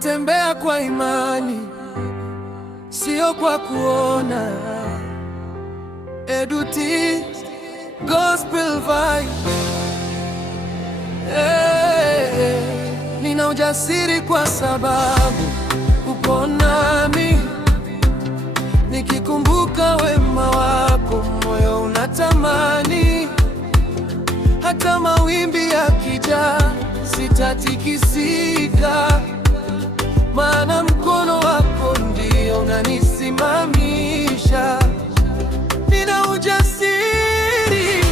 Tunatembea kwa imani, sio kwa kuona. EDU T Gospel Vibe. Nina ujasiri kwa sababu upo nami. Nikikumbuka wema wako, moyo unatamani. Hata mawimbi yakija, sitatikisika, maana mkono wako ndio unanisimamisha. Nina ujasiri,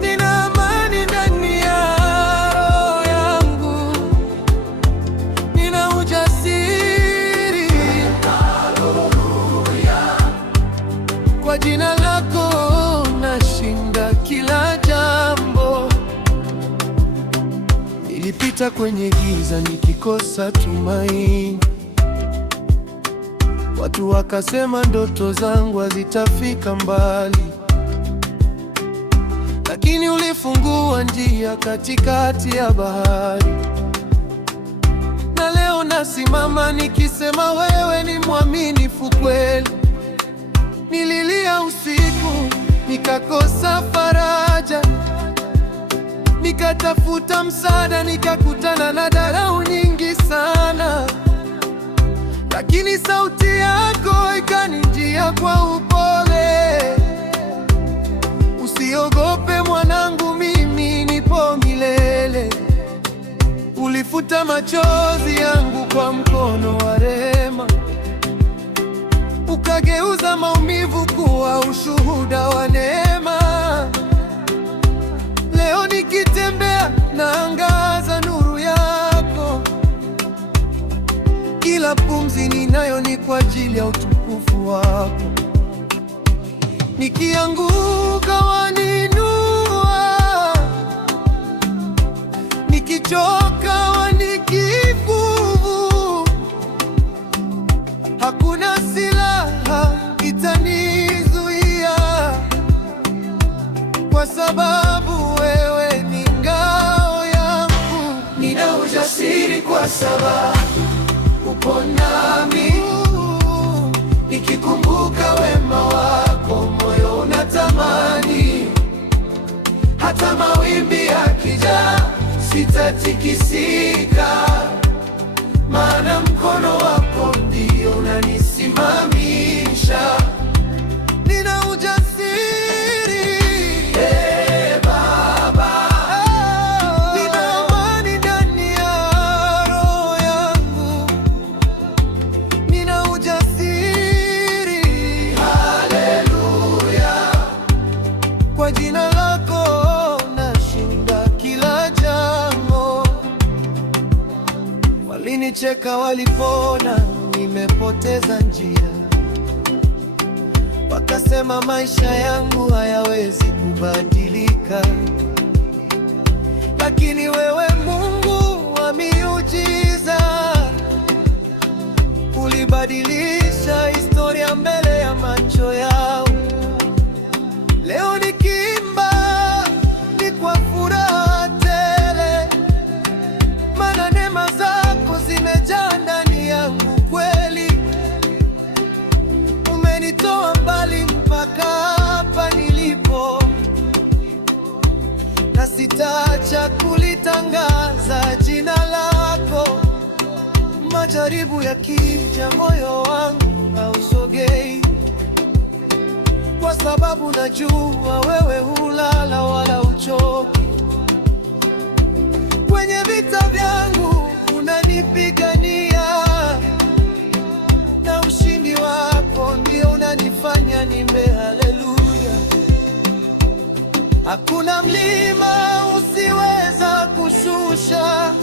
nina amani ndani ya roho yangu. Nina ujasiri, haleluya, kwa jina lako nashinda kila jambo. Nilipita kwenye giza nikikosa tumaini, watu wakasema ndoto zangu hazitafika mbali, lakini ulifungua njia katikati ya bahari. Na leo nasimama nikisema wewe ni mwaminifu kweli. Nililia usiku nikakosa faraja, nikatafuta msaada, nikakutana na dharau nyingi sana, lakini sauti yako ikanijia kwa upole. Usiogope mwanangu, mimi nipo milele. Ulifuta machozi yangu kwa mkono wa rehema, ukageuza maumivu kuwa ushuhuda wa neema. Leo nikitembea naangaza nuru yako, kila pumzi ninayo ni kwa ajili ya utukufu wako. Nikianguka waninua, nikichoka waniguvu. Hakuna silaha itanizuia, kwa sababu wewe ni ngao yangu. Nina ujasiri kwa sababu upo nami. Nikikumbuka wema wako, moyo unatamani. Hata mawimbi yakija, sitatikisika, maana mkono wako ndio unanisimamisha. Nina ujasiri, Baba, nina amani ndani ya roho yangu. Nina ujasiri, haleluya, kwa jina lako nashinda kila jambo. Walinicheka walipona nimepoteza njia, wakasema maisha yangu hayawezi kubadilika, lakini wewe Mungu wa miujiza ulibadilisha historia mbele ya macho yao. Leo nikiimba ni kwa furaha tele, maana neema zako zimejaa ndani yangu kweli. Umenitoa mbali mpaka hapa nilipo, na sitaacha kulitangaza jina lako. Majaribu yakija, moyo wangu hausogei, kwa sababu najua wewe hulala wala huchoki. Kwenye vita vyangu unanipigania, na ushindi wako ndio unanifanya nimbe haleluya. Hakuna mlima usiweza kushusha,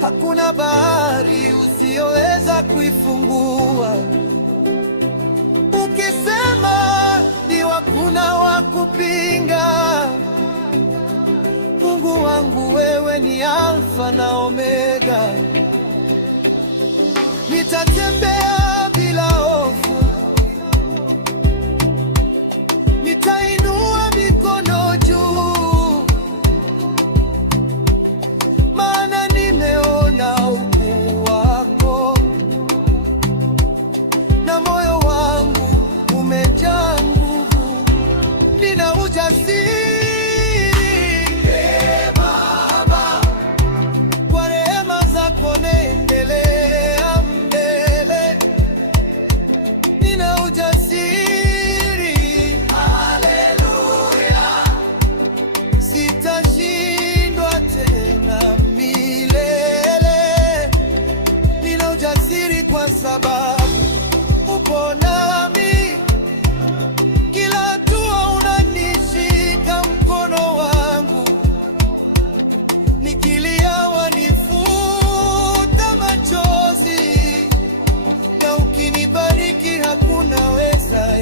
hakuna bahari usiyoweza kuifungua. Ukisema ndio, hakuna wa kupinga. Mungu wangu, wewe ni Alfa na Omega. Nitatembea bila hofu, nitainua mikono juu. sababu upo nami, kila hatua unanishika mkono wangu, nikilia wanifuta machozi, na ukinibariki hakuna weza